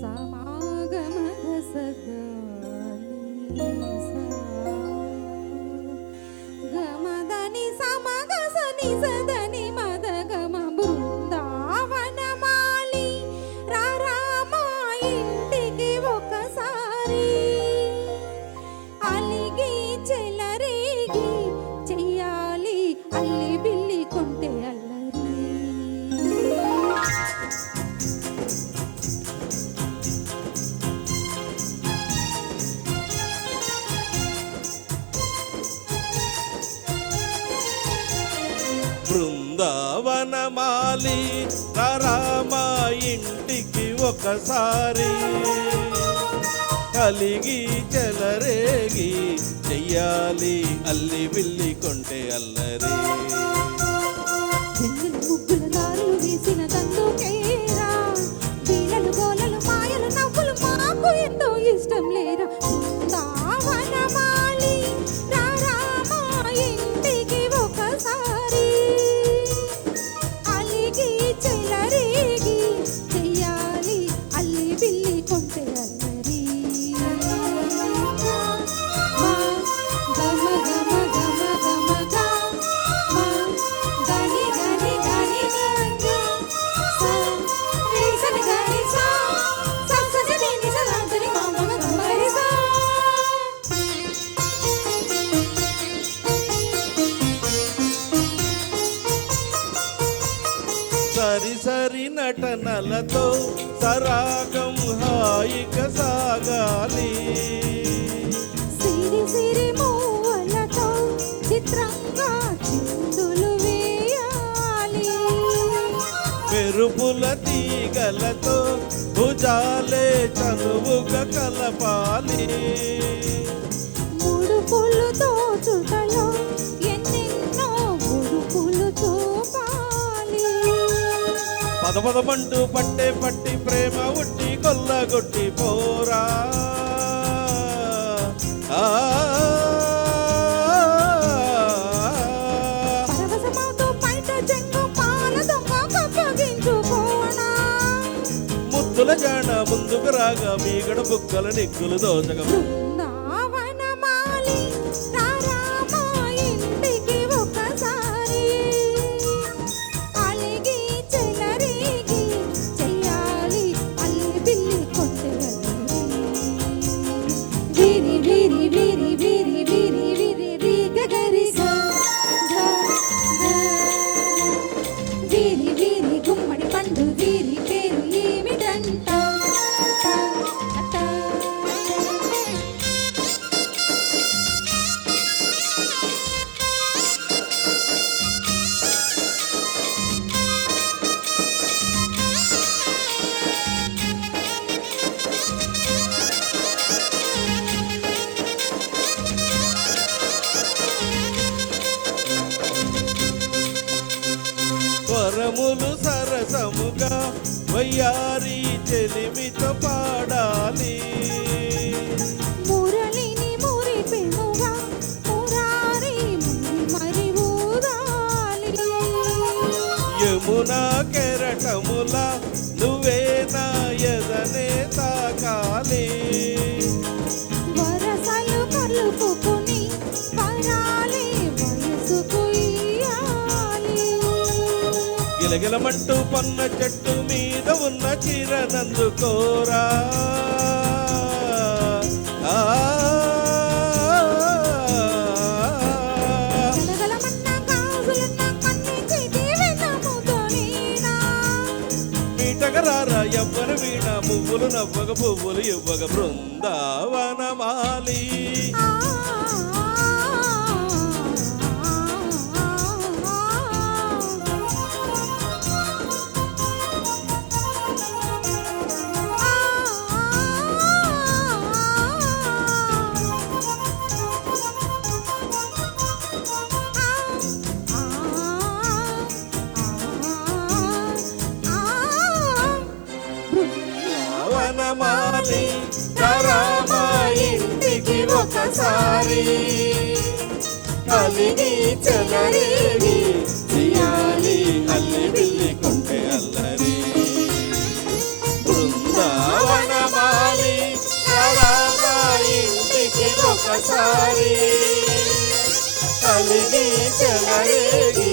సమాగమ గమదని సమగస బృందావనమాలి రామా ఇంటికి ఒకసారి. కలిగి చెలరేగి చెయ్యాలి అల్లి బిల్లి కొంటే అల్లరి. నటనలతో సరాగం హాయిగా సాగాలి. సిరి సిరి మూవలతో చిత్రంగా చిందులు వేయాలి. మెరుపుల తీగలతో భుజాలే చనువుగా కలపాలి. పద పదమంటూ పట్టే పట్టి ప్రేమ ఉట్టి కొల్లగొట్టి పోరా. ముద్దుల జాడ ముందుకు రాగా మీగడ బుక్కల నిగ్గులు దోచగా diri సరసముగా వయ్యారి చెలిమితో పాడాలి. యమునా కెరటముల నువ్వే నా ఎదనే తాకాలి. గిలగిలమంటూ పొన్న చెట్టు మీద ఉన్న చీరనందుకోరా ఆ. చేతి వెన్నముతోనేనా మీటగరారా ఎవ్వరు వీణ పువ్వులు నవ్వగ పువ్వులు ఇవ్వగ బృందావనమాలి. మారి తరామా ఇంటికి ఒకసారి. అలిగి చెలరేవి చేయాలి అల్లి వెళ్ళికుంటే అల్లరి. బృందావన మాలి తరామా ఒకసారి. అలిగి చెలరేవి